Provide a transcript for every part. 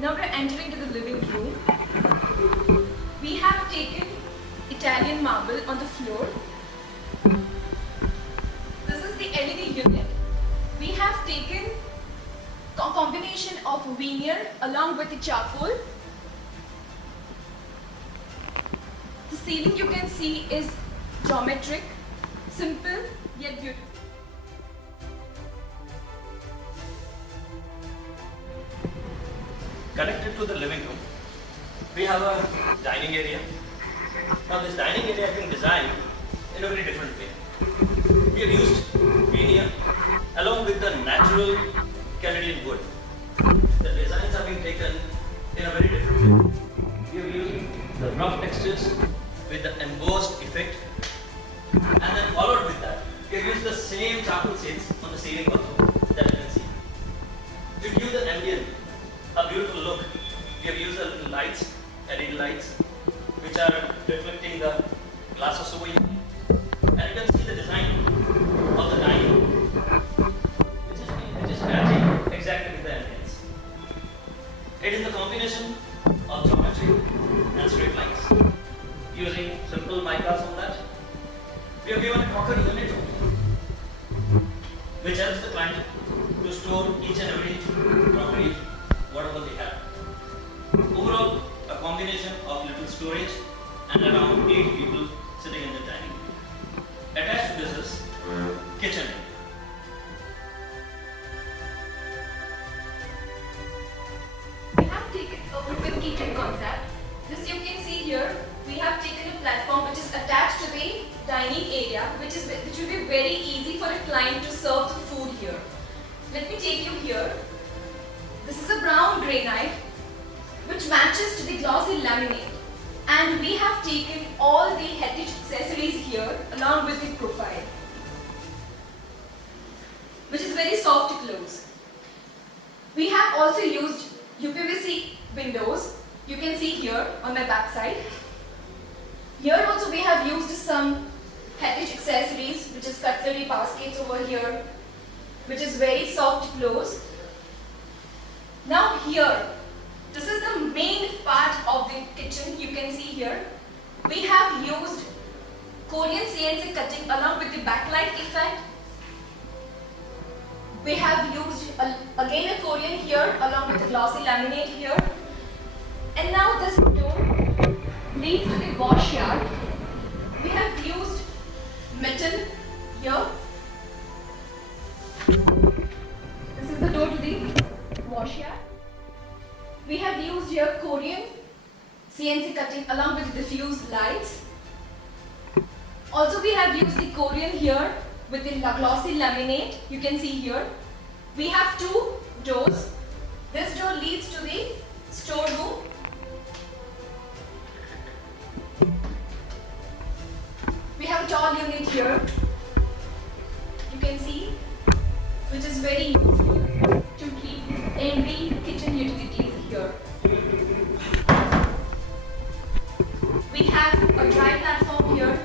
Now we're entering to the living room. We have taken Italian marble on the floor. This is the LED unit. We have taken a combination of veneer along with the charcoal. The ceiling you can see is geometric, simple yet beautiful. Connected to the living room, we have a dining area. Now this dining area has been designed in a very different way. We have used veneer along with the natural Canadian wood. The designs have been taken in a very different way. We have used the rough textures with the embossed effect, and then followed with that, we have used the same charcoal shades on the ceiling also that you can see. We give the ambient a beautiful look. We have used the little lights, LED lights, which are reflecting the glasses over here. And you can see the design of the dining, which is matching exactly with the ambience. It is the combination of geometry and straight lines. Using simple micas on that, we have given a crockery unit which helps the client to store each and every crockery, whatever they have. Overall, a combination of little storage and around 8 people sitting in the dining room. Attached to this is kitchen. We have taken a open kitchen concept. This you can see here. We have taken a platform which is attached to the dining area, which will be very easy for a client to serve the food here. Let me take you here. This is a brown granite which matches to the glossy laminate, and we have taken all the heritage accessories here along with the profile, which is very soft to close. We have also used UPVC windows. You can see here on my back side. Here also we have used some heritage accessories, which is cutlery baskets over here, which is very soft to close. Now here, this is the main part of the kitchen. You can see here, we have used Korean CNC cutting along with the backlight effect. We have used again a Korean here along with the glossy laminate here. And now this door leads to the wash yard. We have used metal here. This is the door to the wash yard. We have used here Korean CNC cutting along with diffuse lights. Also we have used the Korean here with the glossy laminate. You can see here. We have 2 doors. This door leads to the storeroom. We have a tall unit here. You can see, which is very useful to keep every kitchen utilities here. We have a dry platform here.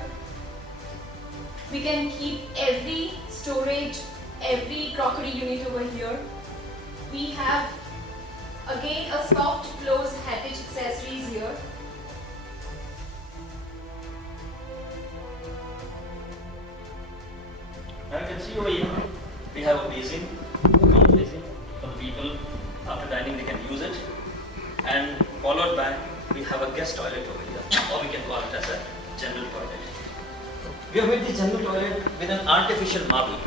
We can keep every storage, every crockery unit over here. We have again a soft close heritage accessories here. Now you can see over here, we have a basin, common basin for the people after dining they can use it, and followed by we have a guest toilet over here, or we can call it as a general toilet. We have made this general toilet with an artificial marble.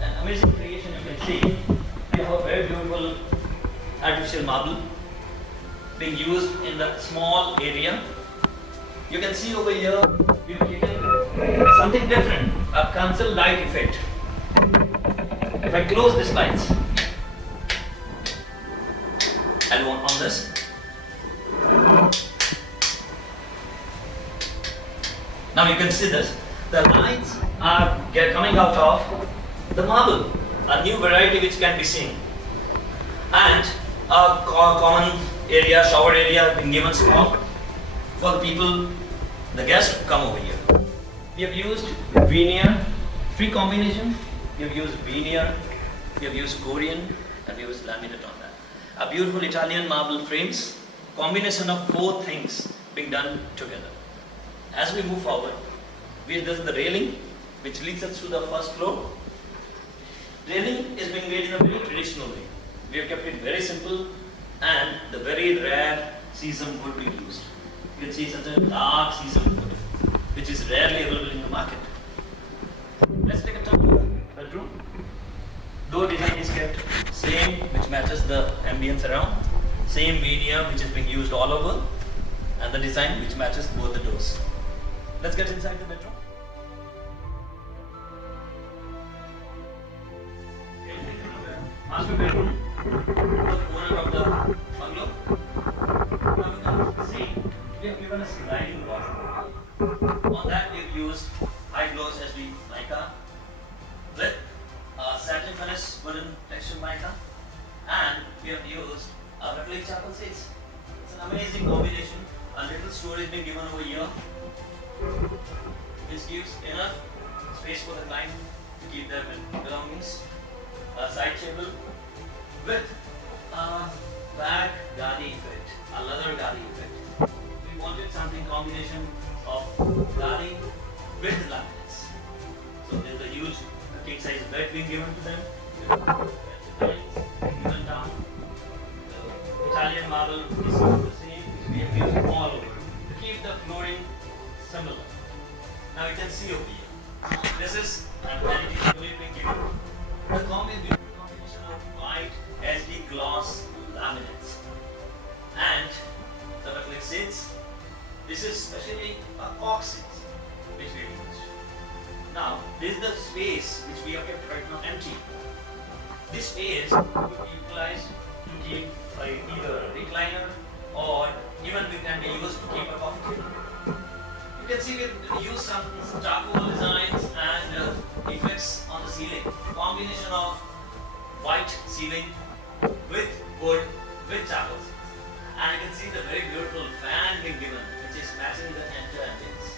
An amazing creation you can see. We have a very beautiful artificial marble being used in the small area. You can see over here, we have taken something different, a cancel light effect. If I close these lights, I'll work on this. Now you can see this. The lights are coming out of the marble, a new variety which can be seen. And a common area, shower area, been given small for the people, the guests who come over here. We have used veneer, 3 combinations. We have used veneer, we have used Korean, and we have used laminate on that. a beautiful Italian marble frames, combination of four things being done together. As we move forward, there's the railing which leads us to the first floor. Railing is being made in a very traditional way. We have kept it very simple and the very rare sesame wood being used. You can see such a dark sesame wood which is rarely available in the market. Let's take a turn to the bedroom. Door design is kept same, which matches the ambience around. Same media which is being used all over, and the design which matches both the doors. Let's get inside the bedroom. Master bedroom, the corner of the bungalow. Now you can see we have given a sliding wardrobe. On that we have used high gloss SB mica with satin finish wooden texture mica, and we have used reflect charcoal seats. It's an amazing combination. A little storage being given over here. This gives enough space for the client to keep their belongings. A side table with a back gadi effect, a leather gadi effect. We wanted something combination of gadi with laminates. So there's a huge king size bed being given to them. Given down. The Italian marble is the same which we have used all over to keep the flooring similar. Now you can see over here. This is an vanity unit being given. The combination of white SD gloss laminates and the reflect seats. This is specially a cork seat which we have used. Now this is the space which we have kept right now empty. This space could be utilized to keep either a recliner or even we can be used to keep a coffee table. You can see we use some charcoal designs and effects on the ceiling. Combination of white ceiling with wood with charcoal. And you can see the very beautiful fan being given which is matching the entire ambience.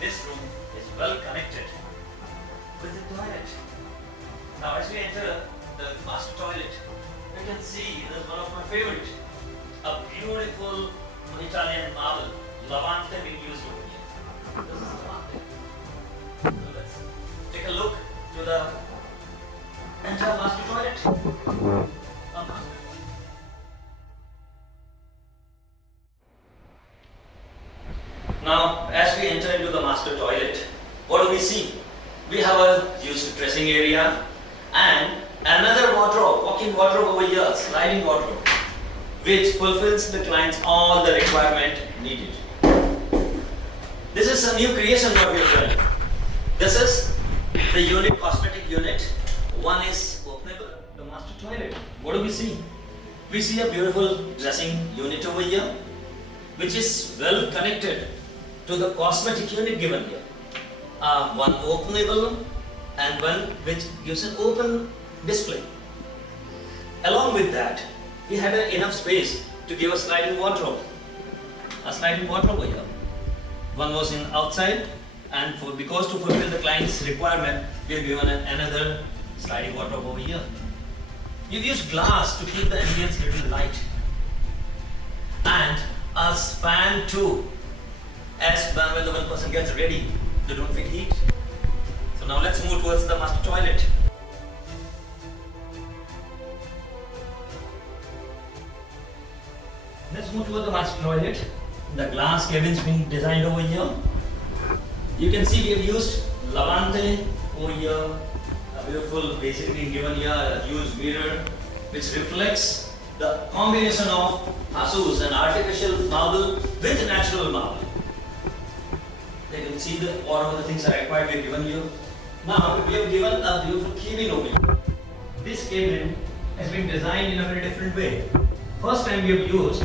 This room is well connected with the toilet. Now as we enter the master toilet, you can see this is one of my favorite. A beautiful Italian marble, Levante being used over here. This is Levante. So let's take a look to the entire master toilet. Now, as we enter into the master toilet, what do we see? We have a used dressing area and another wardrobe, walk-in wardrobe over here, sliding wardrobe, which fulfills the client's all the requirement needed. This is a new creation what we have done. This is the unit, cosmetic unit. One is openable, the master toilet. What do we see? We see a beautiful dressing unit over here, which is well connected to the cosmetic unit given here. One openable and one which gives an open display. Along with that, we had enough space to give a sliding wardrobe. A sliding wardrobe over here. One was in outside, and because to fulfill the client's requirement, we have given another sliding wardrobe over here. We've used glass to keep the ambience little light. And a fan too, as when the one person gets ready, they don't feel heat. So now let's move towards the master toilet. Let's move towards the master toilet. The glass cabins being designed over here. You can see we have used Levante over here. A beautiful, basically given here a huge mirror which reflects the combination of Jesus and artificial marble with natural marble. They can see that whatever the things are required we have given you. Now we have given a beautiful cabin over here. This cabin has been designed in a very different way. First time we have used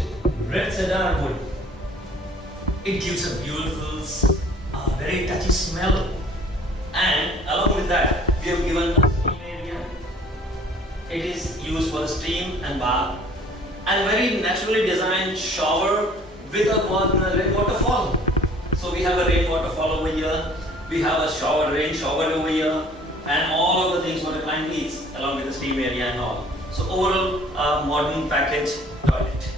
red cedar wood. It gives a beautiful, very touchy smell. And along with that, we have given a steam area. It is used for steam and bath. And very naturally designed shower with a rain waterfall. So we have a rain waterfall over here. We have a rain shower over here. And all of the things what the client needs along with the steam area and all. So overall, modern package toilet.